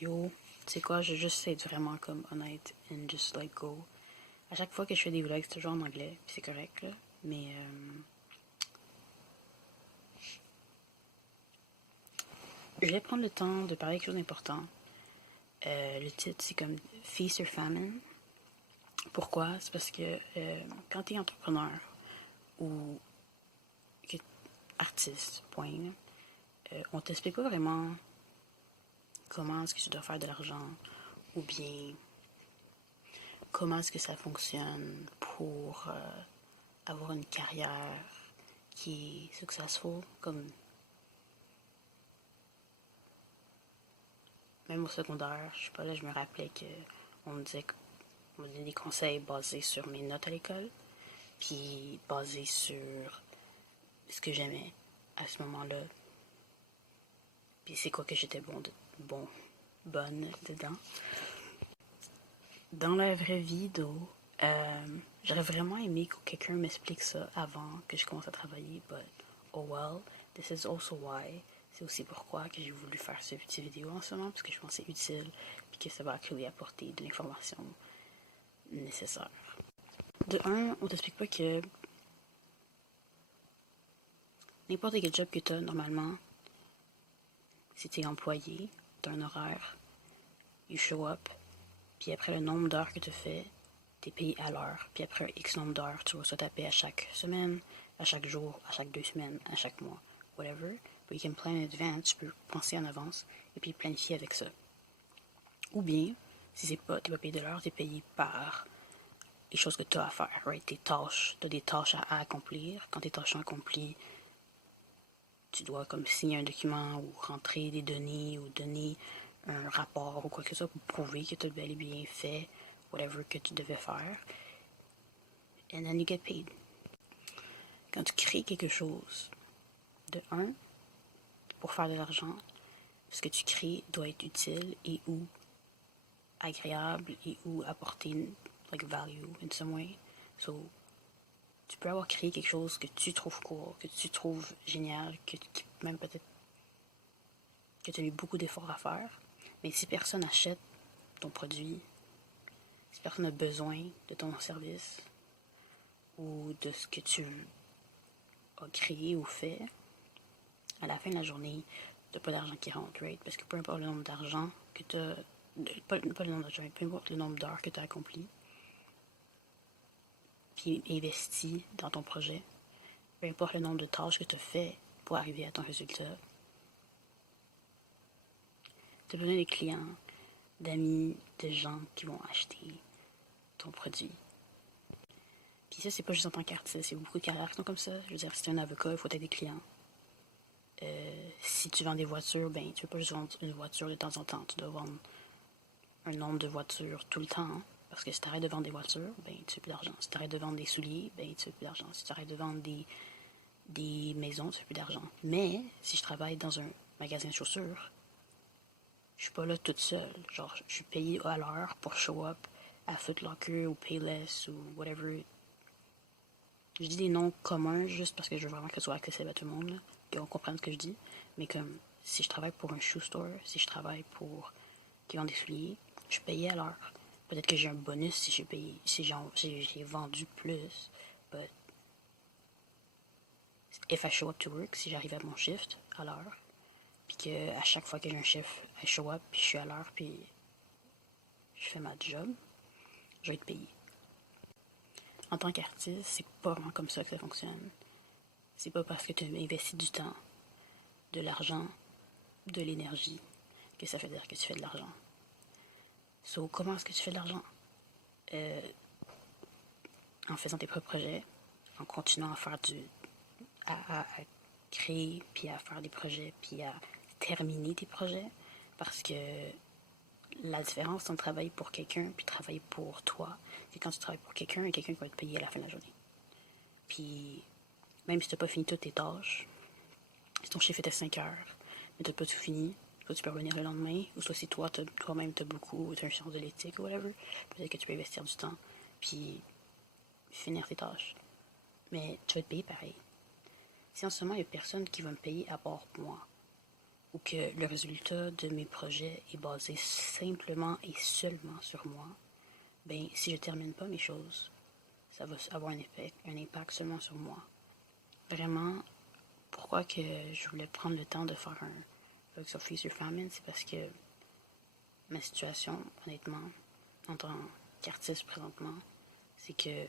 Yo, tu sais quoi, je juste être vraiment comme honnête and just like go. À chaque fois que je fais des vlogs, c'est toujours en anglais, puis c'est correct là. Mais je vais prendre le temps de parler de quelque chose d'important. Le titre c'est comme Feast or Famine. Pourquoi? C'est parce que quand t'es entrepreneur ou artiste, point, on t'explique pas vraiment comment est-ce que tu dois faire de l'argent ou bien comment est-ce que ça fonctionne pour avoir une carrière qui est successful, comme même au secondaire, je sais pas, là, je me rappelais que on me disait on me donnait des conseils basés sur mes notes à l'école, puis basés sur ce que j'aimais à ce moment-là, puis c'est quoi que j'étais bonne dedans. Dans la vraie vie, d'eau, j'aurais vraiment aimé que quelqu'un m'explique ça avant que je commence à travailler, but oh well, this is also why. C'est aussi pourquoi que j'ai voulu faire cette petite vidéo en ce moment, parce que je pense que c'est utile, puis que ça va actually apporter de l'information nécessaire. De un, on t'explique pas que n'importe quel job que tu as normalement, si tu es employé, tu as un horaire, you show up, puis après le nombre d'heures que tu fais, tu es payé à l'heure, puis après X nombre d'heures, tu reçois ta paie à chaque semaine, à chaque jour, à chaque 2 semaines, à chaque mois, whatever. But you can plan in advance, tu peux penser en avance, et puis planifier avec ça. Ou bien, si t'es pas payé de l'heure, t'es payé par les choses que tu as à faire, right? Tes tâches, tu as des tâches à accomplir. Quand tes tâches sont accomplies, tu dois comme signer un document ou rentrer des données ou donner un rapport ou quoi que ce soit pour prouver que tu as bel et bien fait whatever que tu devais faire. And then you get paid. Quand tu crées quelque chose, de un, pour faire de l'argent, ce que tu crées doit être utile et ou agréable et ou apporter like value in some way. So, tu peux avoir créé quelque chose que tu trouves cool, que tu trouves génial, que même peut-être que tu as eu beaucoup d'efforts à faire, mais si personne achète ton produit, si personne a besoin de ton service ou de ce que tu as créé ou fait, à la fin de la journée, tu n'as pas d'argent qui rentre, right? Parce que peu importe le nombre d'argent que tu as, pas le nombre d'argent, peu importe le nombre d'heures que tu as accompli, puis investi dans ton projet, peu importe le nombre de tâches que tu as fait pour arriver à ton résultat, tu as besoin des clients, d'amis, de gens qui vont acheter ton produit. Puis ça, c'est pas juste en tant qu'artiste, il y a beaucoup de carrières qui sont comme ça. Je veux dire, si tu es un avocat, il faut être des clients. Si tu vends des voitures, ben, tu veux pas juste vendre une voiture de temps en temps. Tu dois vendre un nombre de voitures tout le temps. Hein? Parce que si tu arrêtes de vendre des voitures, ben, tu fais plus d'argent. Si tu arrêtes de vendre des souliers, ben, tu fais plus d'argent. Si tu arrêtes de vendre des maisons, tu fais plus d'argent. Mais si je travaille dans un magasin de chaussures, je suis pas là toute seule. Genre, je suis payée à l'heure pour show up à Foot Locker ou Payless ou whatever. Je dis des noms communs juste parce que je veux vraiment que ce soit accessible à tout le monde, qu'on comprenne ce que je dis. Mais comme si je travaille pour un shoe store, si je travaille pour qui vend des souliers, je suis payée à l'heure. Peut-être que j'ai un bonus si j'ai payé, si j'ai vendu plus. But if I show up to work, si j'arrive à mon shift à l'heure, puis que à chaque fois que j'ai un shift, I show up, puis je suis à l'heure, puis je fais ma job, je vais être payé. En tant qu'artiste, c'est pas vraiment comme ça que ça fonctionne. C'est pas parce que tu as investi du temps, de l'argent, de l'énergie, que ça veut dire que tu fais de l'argent. So, comment est-ce que tu fais de l'argent? En faisant tes propres projets, en continuant à faire à créer, puis à faire des projets, puis à terminer tes projets. Parce que la différence entre travailler pour quelqu'un puis travailler pour toi, c'est quand tu travailles pour quelqu'un, il y a quelqu'un qui va te payer à la fin de la journée. Puis, même si tu n'as pas fini toutes tes tâches, si ton chiffre était 5 heures, mais tu n'as pas tout fini, soit tu peux revenir le lendemain, ou soit si toi-même tu as beaucoup, tu as un sens de l'éthique ou whatever, peut-être que tu peux investir du temps, puis finir tes tâches. Mais tu vas te payer pareil. Si en ce moment, il n'y a personne qui va me payer à part moi, ou que le résultat de mes projets est basé simplement et seulement sur moi, ben si je termine pas mes choses, ça va avoir un impact seulement sur moi. Vraiment, pourquoi que je voulais prendre le temps de faire un Works of Feast or Famine, c'est parce que ma situation, honnêtement, en tant qu'artiste présentement, c'est que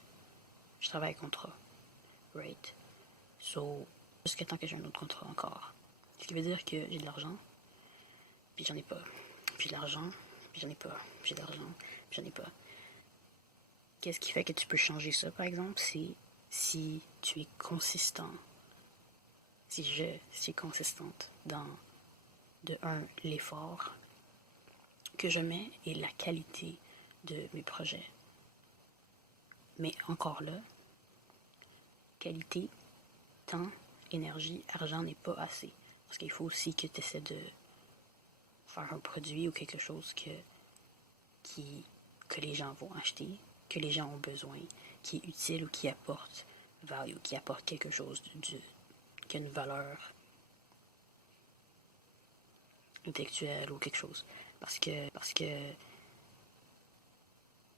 je travaille à contrat, right? So, jusqu'à temps que j'ai un autre contrat encore. Ce qui veut dire que j'ai de l'argent, puis j'en ai pas. Puis de l'argent, puis j'en ai pas. Puis j'ai de l'argent, puis j'en ai pas. Qu'est-ce qui fait que tu peux changer ça, par exemple? C'est si tu es consistant. Si je suis consistante dans, de un, l'effort que je mets et la qualité de mes projets. Mais encore là, qualité, temps, énergie, argent n'est pas assez. Parce qu'il faut aussi que tu essaies de faire un produit ou quelque chose que les gens vont acheter, que les gens ont besoin, qui est utile ou qui apporte value, qui apporte quelque chose, qui a une valeur intellectuelle ou quelque chose. Parce que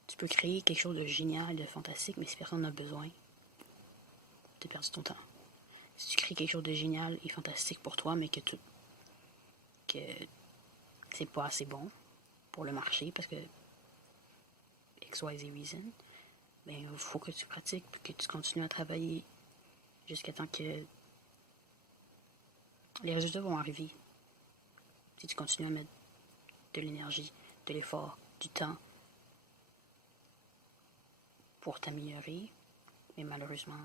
tu peux créer quelque chose de génial, de fantastique, mais si personne n'a besoin, tu as perdu ton temps. Si tu crées quelque chose de génial et fantastique pour toi, mais que c'est pas assez bon pour le marché, parce que XYZ reason, ben il faut que tu pratiques, que tu continues à travailler jusqu'à temps que les résultats vont arriver. Si tu continues à mettre de l'énergie, de l'effort, du temps pour t'améliorer, mais malheureusement,